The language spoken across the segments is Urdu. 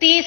30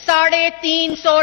350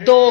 2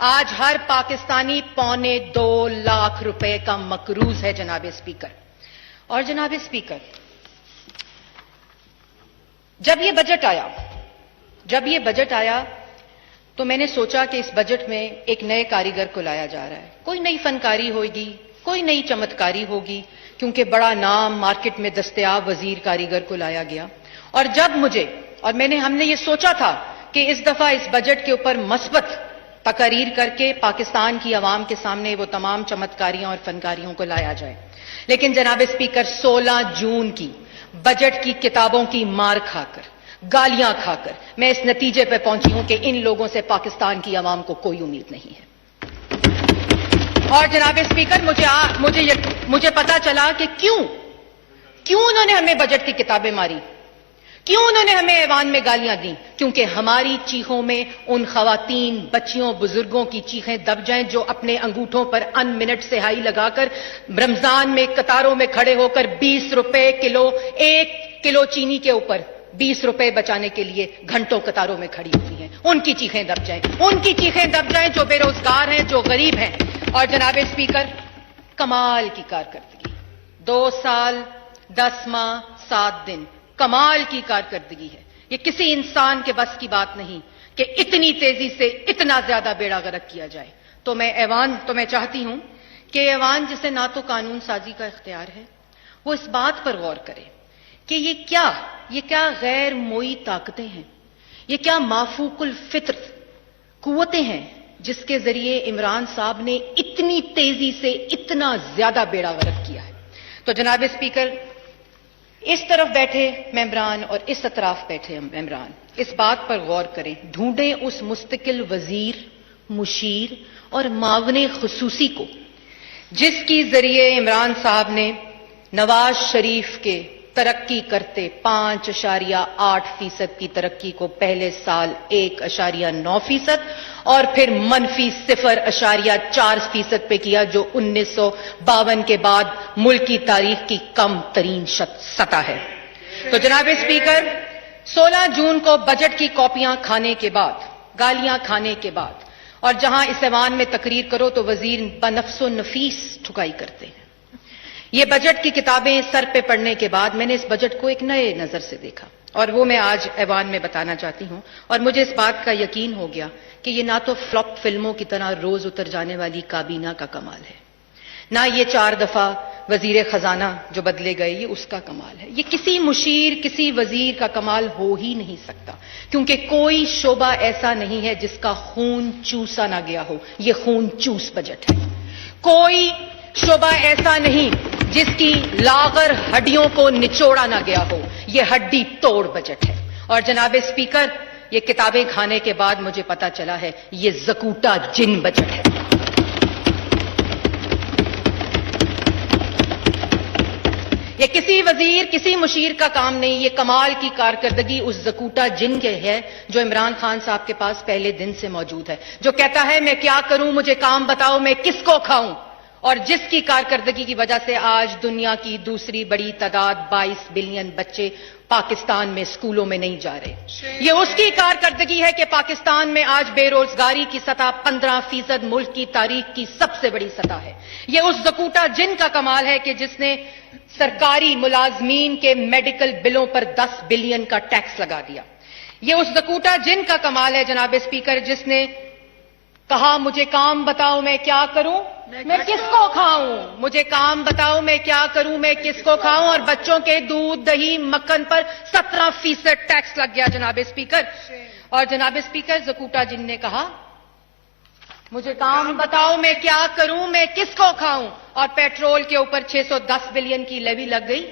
آج ہر پاکستانی 1.25 لاکھ روپے کا مقروض ہے جناب اسپیکر. اور جناب اسپیکر، جب یہ بجٹ آیا تو میں نے سوچا کہ اس بجٹ میں ایک نئے کاریگر کو لایا جا رہا ہے. کوئی نئی فنکاری ہوگی، کوئی نئی چمتکاری ہوگی، کیونکہ بڑا نام مارکیٹ میں دستیاب وزیر کاریگر کو لایا گیا. اور جب ہم نے یہ سوچا تھا کہ اس دفعہ اس بجٹ کے اوپر مثبت تقاریر کر کے پاکستان کی عوام کے سامنے وہ تمام چمتکاریاں اور فنکاریوں کو لایا جائے. لیکن جناب اسپیکر، 16 جون کی بجٹ کی کتابوں کی مار کھا کر، گالیاں کھا کر میں اس نتیجے پہ پہنچی ہوں کہ ان لوگوں سے پاکستان کی عوام کو کوئی امید نہیں ہے. اور جناب اسپیکر، مجھے پتا چلا کہ کیوں انہوں نے ہمیں بجٹ کی کتابیں ماری، کیوں انہوں نے ہمیں ایوان میں گالیاں دیں. کیونکہ ہماری چیخوں میں ان خواتین، بچیوں، بزرگوں کی چیخیں دب جائیں جو اپنے انگوٹھوں پر ان منٹ سیاہی لگا کر رمضان میں قطاروں میں کھڑے ہو کر 20 روپے کلو، 1 کلو چینی کے اوپر 20 روپے بچانے کے لیے گھنٹوں قطاروں میں کھڑی ہوئی ہیں. ان کی چیخیں دب جائیں، جو بے روزگار ہیں، جو غریب ہیں. اور جناب اسپیکر، کمال کی کارکردگی، 2 سال 10 ماہ 7 دن، کمال کی کارکردگی ہے. یہ کسی انسان کے بس کی بات نہیں کہ اتنی تیزی سے اتنا زیادہ بیڑا غرق کیا جائے. تو میں چاہتی ہوں کہ ایوان جسے نہ تو قانون سازی کا اختیار ہے، وہ اس بات پر غور کرے کہ یہ کیا غیر موئی طاقتیں ہیں، یہ کیا مافوق الفطر قوتیں ہیں جس کے ذریعے عمران صاحب نے اتنی تیزی سے اتنا زیادہ بیڑا غرق کیا ہے. تو جناب اسپیکر، اس طرف بیٹھے ممبران اور اس اطراف بیٹھے ممبران اس بات پر غور کریں، ڈھونڈیں اس مستقل وزیر، مشیر اور معاون خصوصی کو جس کی ذریعے عمران صاحب نے نواز شریف کے ترقی کرتے 5.8% کی ترقی کو پہلے سال 1.9% اور پھر منفی 0.4% پہ کیا، جو 1952 کے بعد ملک کی تاریخ کی کم ترین سطح ہے. تو جناب اسپیکر، 16 جون کو بجٹ کی کاپیاں کھانے کے بعد، گالیاں کھانے کے بعد، اور جہاں اس ایوان میں تقریر کرو تو وزیر بنفس و نفیس ٹھکائی کرتے ہیں. یہ بجٹ کی کتابیں سر پہ پڑھنے کے بعد میں نے اس بجٹ کو ایک نئے نظر سے دیکھا، اور وہ میں آج ایوان میں بتانا چاہتی ہوں. اور مجھے اس بات کا یقین ہو گیا کہ یہ نہ تو فلاپ فلموں کی طرح روز اتر جانے والی کابینہ کا کمال ہے، نہ یہ 4 دفعہ وزیر خزانہ جو بدلے گئے یہ اس کا کمال ہے. یہ کسی مشیر، کسی وزیر کا کمال ہو ہی نہیں سکتا، کیونکہ کوئی شعبہ ایسا نہیں ہے جس کا خون چوسا نہ گیا ہو. یہ خون چوس بجٹ ہے. کوئی شعبہ ایسا نہیں جس کی لاغر ہڈیوں کو نچوڑا نہ گیا ہو. یہ ہڈی توڑ بجٹ ہے. اور جناب اسپیکر، یہ کتابیں کھانے کے بعد مجھے پتا چلا ہے یہ زکوٹا جن بجٹ ہے. یہ کسی وزیر، کسی مشیر کا کام نہیں. یہ کمال کی کارکردگی اس زکوٹا جن کے ہے جو عمران خان صاحب کے پاس پہلے دن سے موجود ہے، جو کہتا ہے میں کیا کروں، مجھے کام بتاؤ، میں کس کو کھاؤں. اور جس کی کارکردگی کی وجہ سے آج دنیا کی دوسری بڑی تعداد 22 بلین بچے پاکستان میں اسکولوں میں نہیں جا رہے. یہ اس کی کارکردگی ہے کہ پاکستان میں آج بے روزگاری کی سطح 15% ملک کی تاریخ کی سب سے بڑی سطح ہے. یہ اس زکوٹا جن کا کمال ہے کہ جس نے سرکاری ملازمین کے میڈیکل بلوں پر 10 بلین کا ٹیکس لگا دیا. یہ اس زکوٹا جن کا کمال ہے جناب اسپیکر جس نے کہا مجھے کام بتاؤ میں کیا کروں، میں کس کو کھاؤں. مجھے کام بتاؤ میں کیا کروں، میں کس کو کھاؤں. اور بچوں کے دودھ، دہی، مکھن پر 17% ٹیکس لگ گیا جناب اسپیکر. اور جناب اسپیکر، زکوٹا جن نے کہا مجھے کام بتاؤ میں کیا کروں، میں کس کو کھاؤں. اور پیٹرول کے اوپر 610 بلین کی لیوی لگ گئی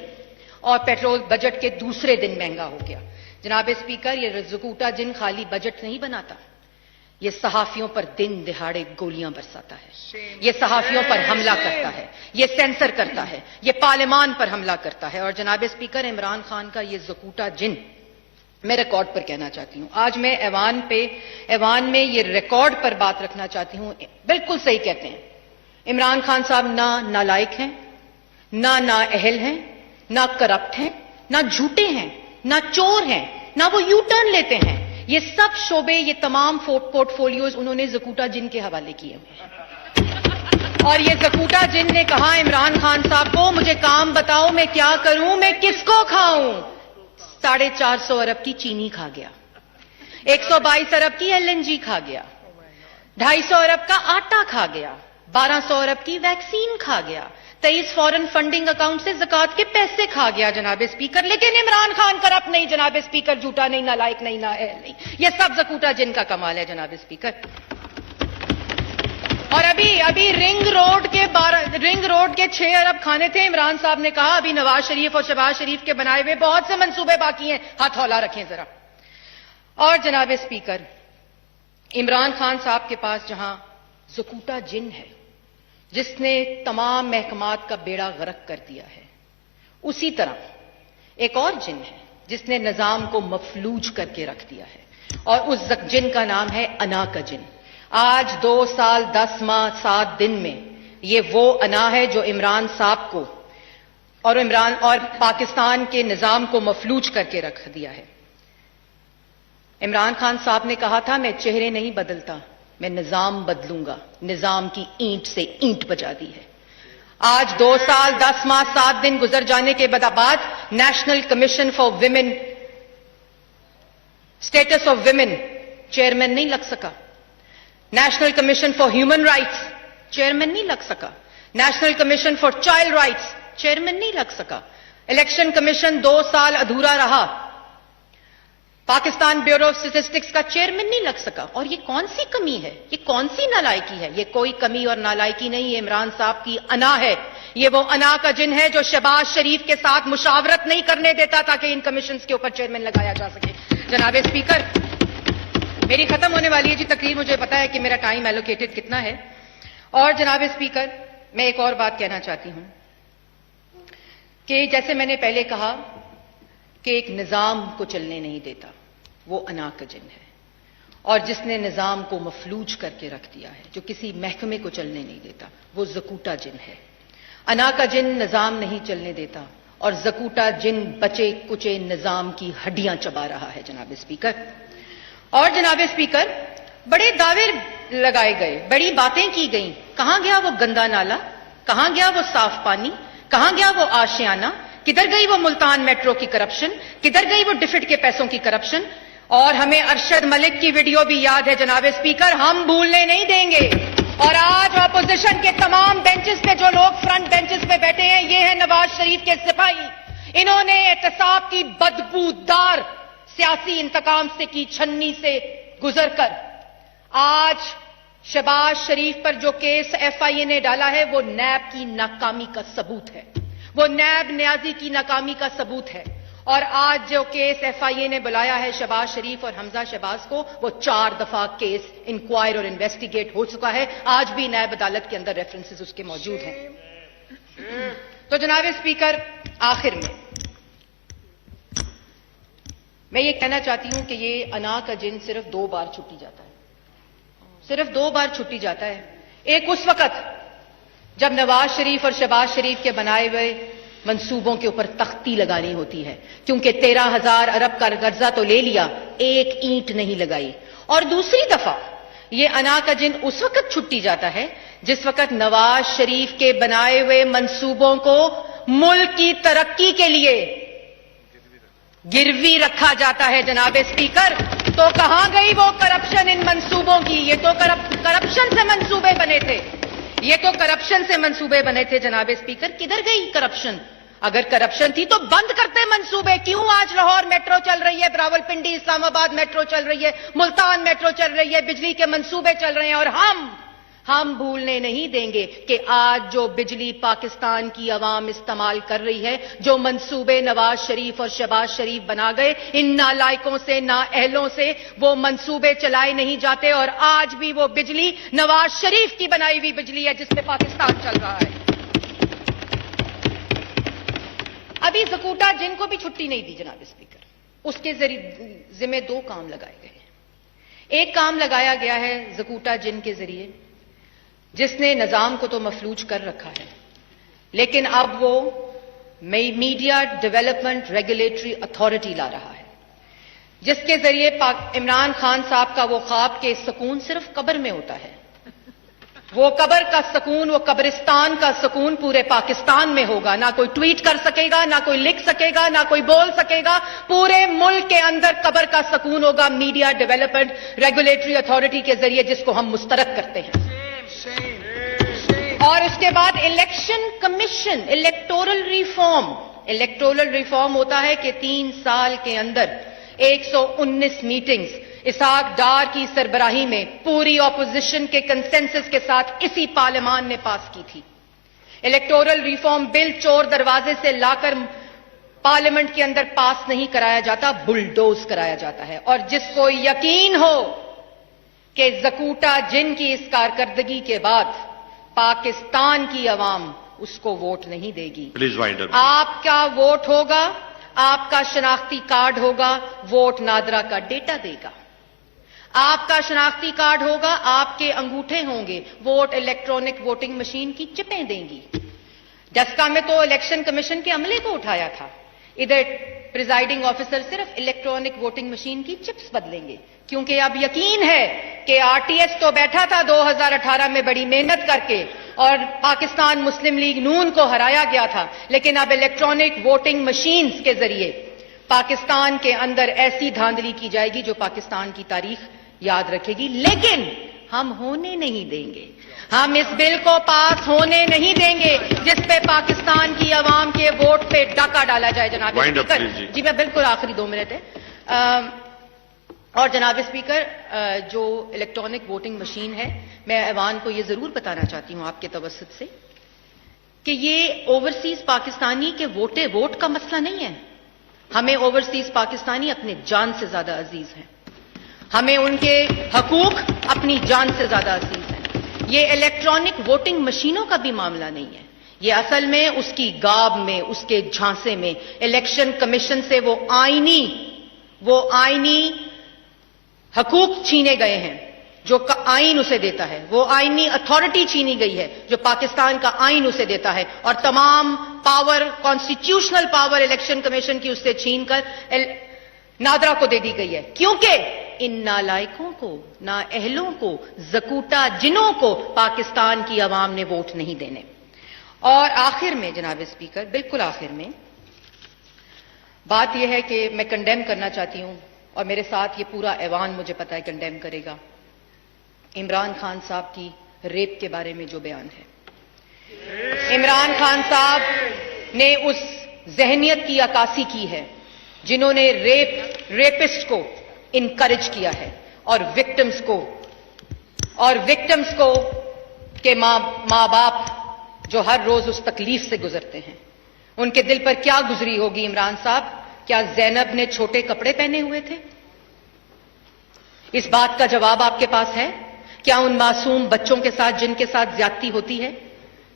اور پیٹرول بجٹ کے دوسرے دن مہنگا ہو گیا. جناب اسپیکر، یہ زکوٹا جن خالی بجٹ نہیں بناتا، یہ صحافیوں پر دن دہاڑے گولیاں برساتا ہے، یہ صحافیوں پر حملہ کرتا ہے، یہ سینسر کرتا ہے، یہ پارلیمان پر حملہ کرتا ہے. اور جناب اسپیکر، عمران خان کا یہ زکوٹا جن میں ریکارڈ پر کہنا چاہتی ہوں. آج میں ایوان میں یہ ریکارڈ پر بات رکھنا چاہتی ہوں. بالکل صحیح کہتے ہیں، عمران خان صاحب نہ نالائق ہیں، نہ نااہل ہیں، نہ کرپٹ ہیں، نہ جھوٹے ہیں، نہ چور ہیں، نہ وہ یو ٹرن لیتے ہیں. یہ سب شعبے، یہ تمام پورٹ فولیوز انہوں نے زکوٹا جن کے حوالے کیے ہیں۔ اور یہ زکوٹا جن نے کہا عمران خان صاحب کو مجھے کام بتاؤ، میں کیا کروں، میں کس کو کھاؤں؟ 450 ارب کی چینی کھا گیا، 122 ارب کی LNG کھا گیا، 250 ارب کا آٹا کھا گیا، 1200 ارب کی ویکسین کھا گیا، 23 فورن فنڈنگ اکاؤنٹ سے زکوٰۃ کے پیسے کھا گیا جناب اسپیکر۔ لیکن عمران خان کرپٹ نہیں جناب اسپیکر، جھوٹا نہیں، نالائق نہیں، نااہل نہیں۔ یہ سب زکوٹا جن کا کمال ہے جناب اسپیکر۔ اور ابھی رنگ روڈ کے 6 ارب کھانے تھے، عمران صاحب نے کہا ابھی نواز شریف اور شہباز شریف کے بنائے ہوئے بہت سے منصوبے باقی ہیں، ہاتھ ہولا رکھیں ذرا۔ اور جناب اسپیکر، عمران خان صاحب کے پاس جہاں زکوٹا جن ہے جس نے تمام محکمات کا بیڑا غرق کر دیا ہے، اسی طرح ایک اور جن ہے جس نے نظام کو مفلوج کر کے رکھ دیا ہے، اور اس جن کا نام ہے انا کا جن۔ آج 2 سال 10 ماہ 7 دن میں یہ وہ انا ہے جو عمران صاحب کو اور پاکستان کے نظام کو مفلوج کر کے رکھ دیا ہے۔ عمران خان صاحب نے کہا تھا میں چہرے نہیں بدلتا، میں نظام بدلوں گا، نظام کی اینٹ سے اینٹ بجا دی ہے۔ آج 2 سال 10 ماہ 7 دن گزر جانے کے بعد national commission for women, status of women chairman نہیں لگ سکا، national commission for human rights chairman نہیں لگ سکا، national commission for child rights chairman نہیں لگ سکا، الیکشن کمیشن 2 سال ادھورا رہا، پاکستان بیورو آف اسٹیٹسٹکس کا چیئرمین نہیں لگ سکا۔ اور یہ کون سی کمی ہے، یہ کون سی نالائکی ہے؟ یہ کوئی کمی اور نالائکی نہیں، یہ عمران صاحب کی انا ہے۔ یہ وہ انا کا جن ہے جو شہباز شریف کے ساتھ مشاورت نہیں کرنے دیتا تاکہ ان کمیشنز کے اوپر چیئرمین لگایا جا سکے۔ جناب اسپیکر، میری ختم ہونے والی ہے جی تقریر، مجھے پتا ہے کہ میرا ٹائم ایلوکیٹڈ کتنا ہے۔ اور جناب اسپیکر، میں ایک اور بات کہنا چاہتی ہوں کہ جیسے میں نے پہلے کہا کہ ایک نظام کو چلنے نہیں دیتا، وہ انا کا جن ہے، اور جس نے نظام کو مفلوج کر کے رکھ دیا ہے، جو کسی محکمے کو چلنے نہیں دیتا، وہ زکوٹا جن ہے۔ انا کا جن نظام نہیں چلنے دیتا، اور زکوٹا جن بچے کچے نظام کی ہڈیاں چبا رہا ہے جناب اسپیکر۔ اور جناب اسپیکر، بڑے دعوے لگائے گئے، بڑی باتیں کی گئیں، کہاں گیا وہ گندا نالا، کہاں گیا وہ صاف پانی، کہاں گیا وہ آشیانہ، کدھر گئی وہ ملتان میٹرو کی کرپشن، کدھر گئی وہ ڈفٹ کے پیسوں کی کرپشن؟ اور ہمیں ارشد ملک کی ویڈیو بھی یاد ہے جناب اسپیکر، ہم بھولنے نہیں دیں گے۔ اور آج اپوزیشن کے تمام بینچز پہ جو لوگ فرنٹ بینچز پہ بیٹھے ہیں، یہ ہے نواز شریف کے سپاہی۔ انہوں نے احتساب کی بدبودار سیاسی انتقام سے کی چھنی سے گزر کر آج شہباز شریف پر جو کیس FIA نے ڈالا ہے وہ نیب کی ناکامی کا ثبوت ہے، وہ نیب نیازی کی ناکامی کا ثبوت ہے۔ اور آج جو کیس FIA نے بلایا ہے شہباز شریف اور حمزہ شہباز کو، وہ 4 دفعہ کیس انکوائر اور انویسٹیگیٹ ہو چکا ہے، آج بھی نیب عدالت کے اندر ریفرنسز اس کے موجود ہیں۔ تو جناب اسپیکر، آخر میں یہ کہنا چاہتی ہوں کہ یہ انا کا جن صرف 2 بار چھٹی جاتا ہے، صرف 2 بار چھٹی جاتا ہے۔ ایک اس وقت جب نواز شریف اور شہباز شریف کے بنائے ہوئے منصوبوں کے اوپر تختی لگانی ہوتی ہے، کیونکہ 13,000 ارب کا قرضہ تو لے لیا، ایک اینٹ نہیں لگائی۔ اور دوسری دفعہ یہ انا کا جن اس وقت چھٹی جاتا ہے جس وقت نواز شریف کے بنائے ہوئے منصوبوں کو ملک کی ترقی کے لیے گروی رکھا جاتا ہے جناب اسپیکر۔ تو کہاں گئی وہ کرپشن ان منصوبوں کی؟ یہ تو کرپشن سے منصوبے بنے تھے، یہ تو کرپشن سے منصوبے بنے تھے جناب اسپیکر۔ کدھر گئی کرپشن؟ اگر کرپشن تھی تو بند کرتے منصوبے، کیوں آج لاہور میٹرو چل رہی ہے، راول پنڈی اسلام آباد میٹرو چل رہی ہے، ملتان میٹرو چل رہی ہے، بجلی کے منصوبے چل رہے ہیں؟ اور ہم بھولنے نہیں دیں گے کہ آج جو بجلی پاکستان کی عوام استعمال کر رہی ہے، جو منصوبے نواز شریف اور شہباز شریف بنا گئے، ان نالائقوں سے، نااہلوں سے وہ منصوبے چلائے نہیں جاتے، اور آج بھی وہ بجلی نواز شریف کی بنائی ہوئی بجلی ہے جس پہ پاکستان چل رہا ہے۔ ابھی زکوٹا جن کو بھی چھٹی نہیں دی جناب اسپیکر، اس کے ذمہ 2 کام لگائے گئے ہیں۔ ایک کام لگایا گیا ہے زکوٹا جن کے ذریعے، جس نے نظام کو تو مفلوج کر رکھا ہے، لیکن اب وہ میڈیا ڈیولپمنٹ ریگولیٹری اتھارٹی لا رہا ہے، جس کے ذریعے عمران خان صاحب کا وہ خواب کہ سکون صرف قبر میں ہوتا ہے، وہ قبر کا سکون، وہ قبرستان کا سکون پورے پاکستان میں ہوگا. نہ کوئی ٹویٹ کر سکے گا، نہ کوئی لکھ سکے گا، نہ کوئی بول سکے گا. پورے ملک کے اندر قبر کا سکون ہوگا میڈیا ڈیولپمنٹ ریگولیٹری اتھارٹی کے ذریعے، جس کو ہم مسترد کرتے ہیں. اور اس کے بعد الیکشن کمیشن، الیکٹورل ریفارم ہوتا ہے کہ 3 سال کے اندر 119 میٹنگز اسحاق ڈار کی سربراہی میں پوری اپوزیشن کے کنسنسس کے ساتھ اسی پارلیمان نے پاس کی تھی. الیکٹورل ریفارم بل چور دروازے سے لا کر پارلیمنٹ کے اندر پاس نہیں کرایا جاتا، بلڈوز کرایا جاتا ہے. اور جس کو یقین ہو کہ زکوٹا جن کی اس کارکردگی کے بعد پاکستان کی عوام اس کو ووٹ نہیں دے گی. پلیز وائنڈ اپ. آپ کا ووٹ ہوگا، آپ کا شناختی کارڈ ہوگا، ووٹ نادرا کا ڈیٹا دے گا. آپ کا شناختی کارڈ ہوگا، آپ کے انگوٹھے ہوں گے، ووٹ الیکٹرانک ووٹنگ مشین کی چپیں دیں گی. ڈسکا میں تو الیکشن کمیشن کے عملے کو اٹھایا تھا، ادھر پریزائڈنگ آفیسر صرف الیکٹرانک ووٹنگ مشین کی چپس بدلیں گے. کیونکہ اب یقین ہے کہ آر ٹی ایس تو بیٹھا تھا 2018 میں بڑی محنت کر کے اور پاکستان مسلم لیگ نون کو ہرایا گیا تھا، لیکن اب الیکٹرانک ووٹنگ مشینز کے ذریعے پاکستان کے اندر ایسی دھاندلی کی جائے گی جو پاکستان کی تاریخ یاد رکھے گی. لیکن ہم ہونے نہیں دیں گے، ہم اس بل کو پاس ہونے نہیں دیں گے جس پہ پاکستان کی عوام کے ووٹ پہ ڈاکہ ڈالا جائے. جناب اسپیکر، جی میں بالکل آخری 2 منٹ ہے. اور جناب اسپیکر، جو الیکٹرانک ووٹنگ مشین ہے، میں ایوان کو یہ ضرور بتانا چاہتی ہوں آپ کے توسط سے کہ یہ اوورسیز پاکستانی کے ووٹ کا مسئلہ نہیں ہے. ہمیں اوورسیز پاکستانی اپنے جان سے زیادہ عزیز ہیں، ہمیں ان کے حقوق اپنی جان سے زیادہ عزیز ہیں. یہ الیکٹرانک ووٹنگ مشینوں کا بھی معاملہ نہیں ہے، یہ اصل میں اس کی گاب میں، اس کے جھانسے میں الیکشن کمیشن سے وہ آئینی حقوق چھینے گئے ہیں جو آئین اسے دیتا ہے، وہ آئینی اتھارٹی چھینی گئی ہے جو پاکستان کا آئین اسے دیتا ہے، اور تمام power, constitutional power election commission کی اس سے چھین کر نادرا کو دے دی گئی ہے. کیونکہ ان نالائکوں کو، نااہلوں کو، زکوٹا جنوں کو پاکستان کی عوام نے ووٹ نہیں دینے. اور آخر میں جناب اسپیکر، بالکل آخر میں بات یہ ہے کہ میں کنڈیم کرنا چاہتی ہوں، اور میرے ساتھ یہ پورا ایوان مجھے پتا ہے کنڈیم کرے گا، عمران خان صاحب کی ریپ کے بارے میں جو بیان ہے. عمران خان صاحب نے اس ذہنیت کی عکاسی کی ہے جنہوں نے ریپسٹ کو انکریج کیا ہے، اور وکٹمز کو کے ماں باپ جو ہر روز اس تکلیف سے گزرتے ہیں، ان کے دل پر کیا گزری ہوگی. عمران صاحب، کیا زینب نے چھوٹے کپڑے پہنے ہوئے تھے؟ اس بات کا جواب آپ کے پاس ہے؟ کیا ان معصوم بچوں کے ساتھ جن کے ساتھ زیادتی ہوتی ہے،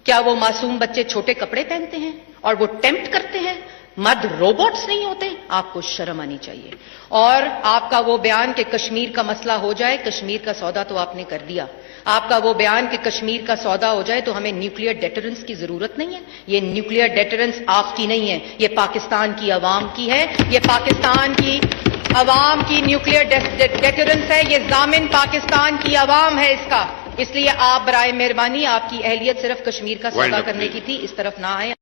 کیا وہ معصوم بچے چھوٹے کپڑے پہنتے ہیں اور وہ ٹیمپٹ کرتے ہیں؟ مرد روبوٹس نہیں ہوتے؟ آپ کو شرم آنی چاہیے. اور آپ کا وہ بیان کہ کشمیر کا مسئلہ ہو جائے، کشمیر کا سودا تو آپ نے کر دیا. آپ کا وہ بیان کہ کشمیر کا سودا ہو جائے تو ہمیں نیوکلیئر ڈیٹرنس کی ضرورت نہیں ہے. یہ نیوکلیئر ڈیٹرنس آپ کی نہیں ہے، یہ پاکستان کی عوام کی ہے. یہ پاکستان کی عوام کی نیوکلیئر ڈیٹرنس ہے. یہ ضامن پاکستان کی عوام ہے اس کا. اس لیے آپ برائے مہربانی، آپ کی اہلیت صرف کشمیر کا سودا کرنے کی تھی، اس طرف نہ آئے.